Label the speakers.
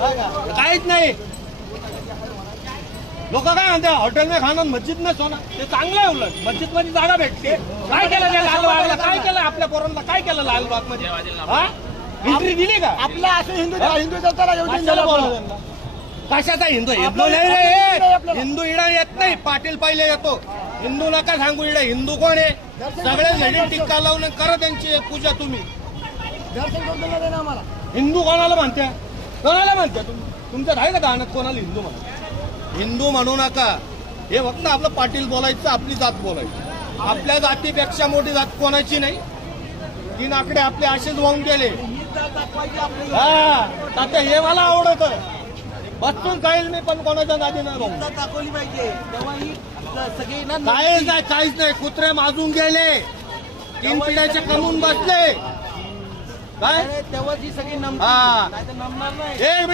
Speaker 1: काहीच नाही. लोक काय म्हणते हॉटेल में खाणं मस्जिद में सोना. ते चांगलं आहे उलट. मस्जिदमध्ये जागा भेटते. काय केलं त्या लालबागला काय केलं आपल्या पोरांना? काय केलं लालबागमध्ये हा? एंट्री दिली का?
Speaker 2: आपला असं हिंदू हिंदू
Speaker 1: कशाला. त्यांना? कशाचा हिंदू? हिंदू नाही
Speaker 2: नाही
Speaker 1: रे. हिंदू इडा येत नाही. पाटील पहिले येतो. हिंदू नका सांगू इडा. हिंदू कोण आहे? सगळे झेडी टिक्का लावून करा त्यांची पूजा तुम्ही.
Speaker 2: दर्शन करून नाही ना आम्हाला?
Speaker 1: हिंदू कोणाला म्हणत्या? कोणाला म्हणत्या तुम्ही तुमच्यात आहे का दाहण्यात कोणाला? हिंदू म्हणा हिंदू म्हणू नका. हे फक्त आपलं पाटील बोलायचं आपली जात बोलायची. आपल्या जातीपेक्षा मोठी जात कोणाची नाही? तीन आकडे आपले असेच वाहून गेले.
Speaker 2: ही जात
Speaker 1: हा आता हे मला आवडत बसून खाईल मी पण कोणाच्या नादी नाही भाऊ
Speaker 2: जात दाखवली पाहिजे. तेव्हा सगळी ना
Speaker 1: काहीच नाही काहीच नाही. कुत्रे माजून गेले. तीन पिढ्याचे कमवून बसले. काय
Speaker 2: तेव्हा जी सगळी नमती
Speaker 1: हा.
Speaker 2: नमणार नाही